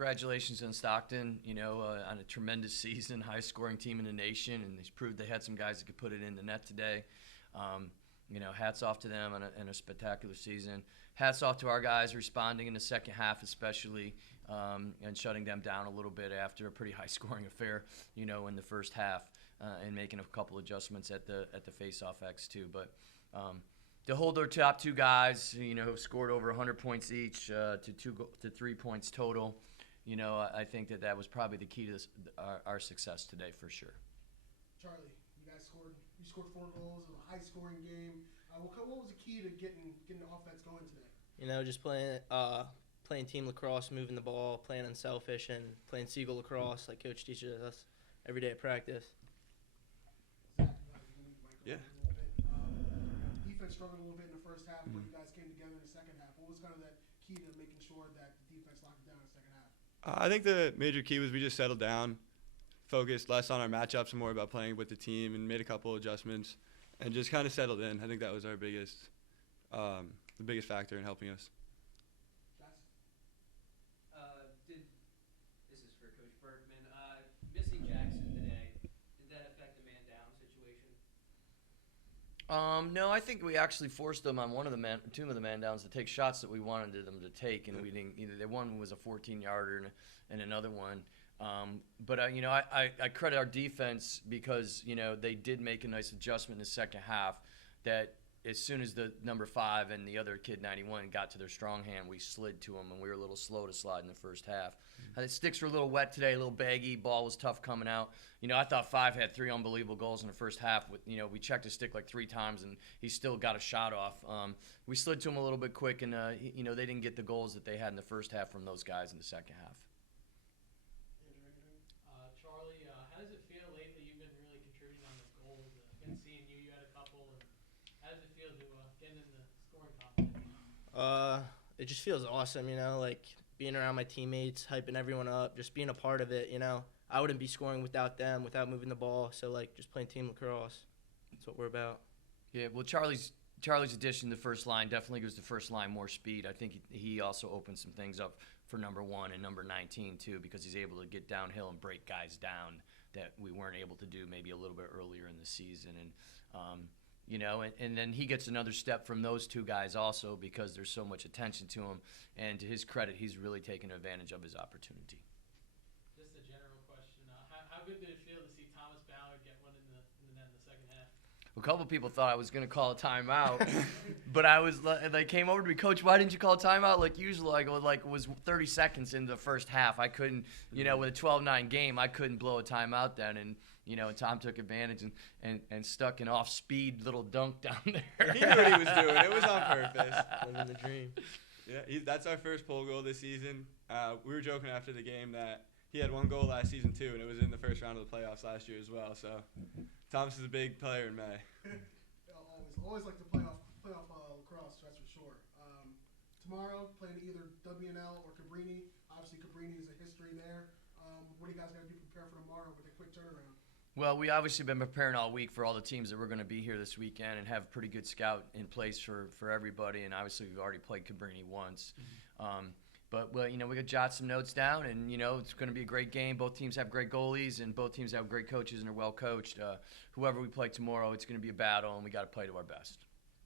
congratulations on Stockton, on a tremendous season, highest-scoring team in the nation, and they proved they had some guys that could put it in the net today. Hats off to them on a spectacular season. Hats off to our guys responding in the second half especially, and shutting them down a little bit after a pretty high-scoring affair, in the first half, and making a couple adjustments at the face-off X too. But to hold their top two guys, who scored over 100 points each to 3 points total, I think that was probably the key to our success today for sure. Charlie, you scored 4 goals in a high-scoring game. What was the key to getting the offense going today? Just playing team lacrosse, moving the ball, playing unselfish, and playing Sea Gull lacrosse like Coach teaches us every day at practice. Zack, Yeah. Defense struggled a little bit in the first half, but you guys came together in the second half. What was kind of that key to making sure that the defense locked it down in the second half? I think the major key was we just settled down, focused less on our matchups and more about playing with the team, and made a couple adjustments and just kind of settled in. I think that was our biggest factor in helping us. This is for Coach Berkman. Missing Jackson today, did that affect the man-down situation? No, I think we actually forced them on two of the man downs to take shots that we wanted them to take, and we didn't. Either one was a 14-yarder and another one. But I credit our defense because they did make a nice adjustment in the second half. That as soon as the number 5 and the other kid 91 got to their strong hand, we slid to them, and we were a little slow to slide in the first half. The sticks were a little wet today, a little baggy. Ball was tough coming out. I thought 5 had 3 unbelievable goals in the first half. We checked his stick like 3 times, and he still got a shot off. We slid to him a little bit quick, and they didn't get the goals that they had in the first half from those guys in the second half. Charlie, how does it feel lately? You've been really contributing on the goals. Been seeing you had a couple. And how does it feel to get in the scoring competition? It just feels awesome, like being around my teammates, hyping everyone up, just being a part of it, I wouldn't be scoring without them, without moving the ball. So, just playing team lacrosse, that's what we're about. Yeah, well, Charlie's addition to the first line definitely gives the first line more speed. I think he also opened some things up for number 1 and number 19 too, because he's able to get downhill and break guys down that we weren't able to do maybe a little bit earlier in the season. And and then he gets another step from those 2 guys also, because there's so much attention to him. And to his credit, he's really taken advantage of his opportunity. Just a general question. How good did it feel to see Thomas Ballard get one in the net in the second half? A couple people thought I was going to call a timeout, but they came over to me, Coach, why didn't you call a timeout like usual? It was 30 seconds into the first half. I couldn't, with a 12-9 game, I couldn't blow a timeout then. And Tom took advantage and stuck an off-speed little dunk down there. He knew what he was doing. It was on purpose. Living the dream. Yeah, that's our first pole goal this season. We were joking after the game that he had 1 goal last season too, and it was in the first round of the playoffs last year as well. So Thomas is a big player in May. always like the playoff lacrosse, that's for sure. Tomorrow, playing either WNL or Cabrini. Obviously, Cabrini is a history there. What do you guys got to do to prepare for tomorrow with a quick turnaround? Well, we obviously been preparing all week for all the teams that we're going to be here this weekend, and have a pretty good scout in place for everybody. And obviously, we've already played Cabrini once. But we got to jot some notes down, and it's going to be a great game. Both teams have great goalies, and both teams have great coaches and are well coached. Whoever we play tomorrow, it's going to be a battle, and we got to play to our best.